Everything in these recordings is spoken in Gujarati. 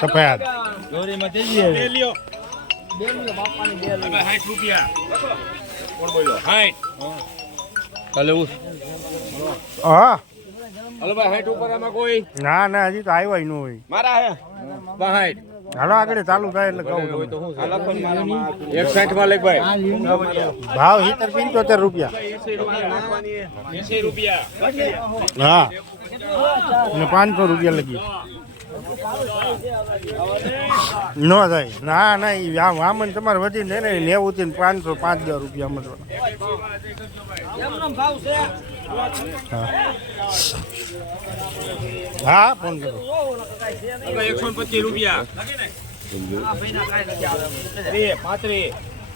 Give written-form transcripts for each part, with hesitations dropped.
સફેદ હા હલો ભાઈ 60 ઉપર આમાં કોઈ ના ના હજી તો આવ્યા ય ન હોય મારા હે 62 હાલો આગળ ચાલુ થાય એટલે કહું હોય તો હું આ લખો ને મારામાં 160 માં લેખ ભાઈ ભાવ 75 રૂપિયા 80 રૂપિયા હા ને 500 રૂપિયા લગી નો થાય ના ના વામન તમારે વધી ને 90 થી 500 5-10 રૂપિયા મળવા હા ફોન કરો 125 રૂપિયા 35 40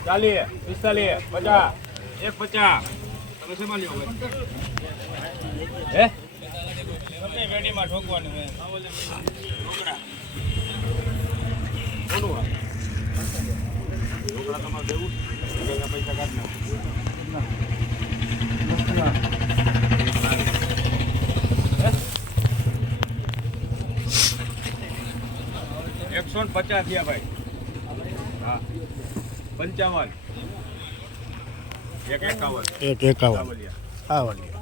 45 50 150 તમે શેમાં લ્યો હે તમે વેડીમાં ઠોકવાનું હે ઢોકળા કોનું ઢોકળા તમારે દેવું પૈસા કાઢ નાખો 150 થયા ભાઈ હા 55 151 151 હા વાલી